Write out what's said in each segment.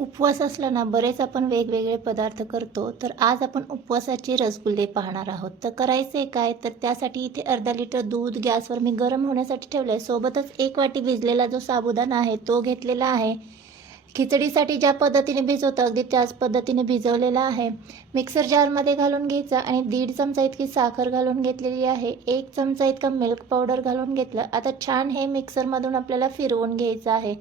उपवास असला ना बरेच आपण वेगवेगळे पदार्थ करतो. तर आज आपण उपवासाचे रसगुल्ले पाहणार आहोत. तर करायचे काय, तर त्यासाठी इथे अर्धा लिटर दूध गॅसवर मी गरम होण्यासाठी ठेवलं आहे. सोबतच 1 वाटी भिजलेला जो साबुदाणा आहे तो घेतलेला आहे. खिचडीसाठी ज्या पद्धतीने भिजवतो अगदी त्याच पद्धतीने भिजवलेला आहे. मिक्सर जारमध्ये घालून घ्यायचा आणि 1.5 चमचा इतकी साखर घालून घेतलेली आहे. 1 चमचा इतका मिल्क पावडर घालून घेतलं. आता छान हे मिक्सरमधून आपल्याला फिरवून घ्यायचं आहे.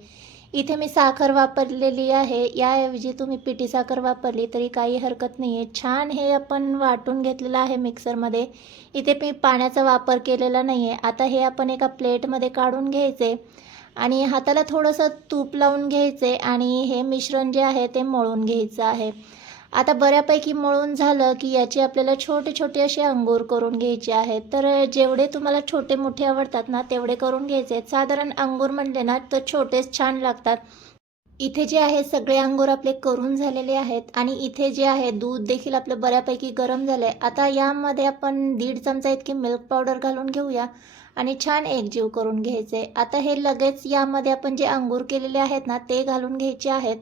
इथे मी साखर वापरलेली आहे. याऐवजी तुम्ही पिठी साखर वापरली तरी काही हरकत नाही आहे. छान हे आपण वाटून घेतलेलं आहे मिक्सरमध्ये. इथे मी पाण्याचा वापर केलेला नाही आहे. आता हे आपण एका प्लेटमध्ये काढून घ्यायचे आणि हाताला थोडंसं तूप लावून घ्यायचे आणि हे मिश्रण जे आहे ते मळून घ्यायचं आहे. आता बऱ्यापैकी मळून झालं की याचे आपल्याला छोटे छोटे असे अंगूर करून घ्यायचे आहेत. तर जेवढे तुम्हाला छोटे मोठे आवडतात ना तेवढे करून घ्यायचे आहेत. साधारण अंगूर म्हणले ना तर छोटेच छान लागतात. इथे जे आहे सगळे अंगूर आपले करून झालेले आहेत आणि इथे जे आहे दूध देखील आपलं बऱ्यापैकी गरम झालं आहे. आता यामध्ये आपण 1.5 चमचा इतकी मिल्क पावडर घालून घेऊया आणि छान एकजीव करून घ्यायचे. आता हे लगेच यामध्ये आपण जे अंगूर केलेले आहेत ना ते घालून घ्यायचे आहेत.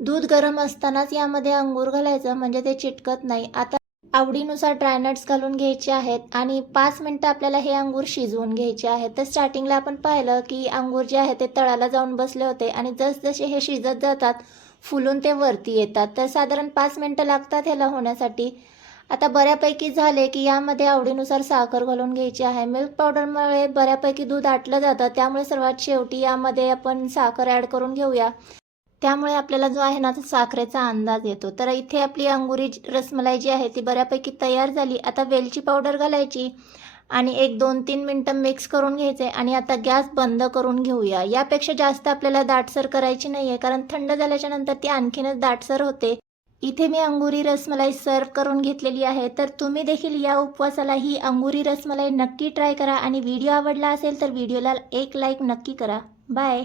दूध गरम असतानाच यामध्ये अंगूर घालायचं म्हणजे ते चिटकत नाही. आता आवडीनुसार ड्रायनट्स घालून घ्यायचे आहेत आणि 5 मिनटं आपल्याला हे अंगूर शिजवून घ्यायचे आहेत. तर स्टार्टिंगला आपण पाहिलं की अंगूर जे आहे ते तळाला जाऊन बसले होते आणि जसजसे हे शिजत जातात फुलून ते वरती येतात. तर साधारण 5 मिनटं लागतात ह्याला होण्यासाठी. आता बऱ्यापैकी झाले की यामध्ये आवडीनुसार साखर घालून घ्यायची आहे. मिल्क पावडरमुळे बऱ्यापैकी दूध आटलं जातं, त्यामुळे सर्वात शेवटी यामध्ये आपण साखर ॲड करून घेऊया. त्यामुळे आपल्याला जो आहे ना तो साखरेचा अंदाज येतो. तर इथे आपली अंगुरी रसमलाई जी आहे ती बऱ्यापैकी तयार झाली. आता वेलची पावडर घालायची आणि एक 2-3 मिनटं मिक्स करून घ्यायचे आणि आता गॅस बंद करून घेऊया. यापेक्षा जास्त आपल्याला दाटसर करायची नाही आहे, कारण थंड झाल्याच्या नंतर ती आणखीनच दाटसर होते. इथे मी अंगुरी रसमलाई सर्व करून घेतलेली आहे. तर तुम्ही देखील या उपवासाला ही अंगुरी रसमलाई नक्की ट्राय करा आणि व्हिडिओ आवडला असेल तर व्हिडिओला एक लाईक नक्की करा. बाय.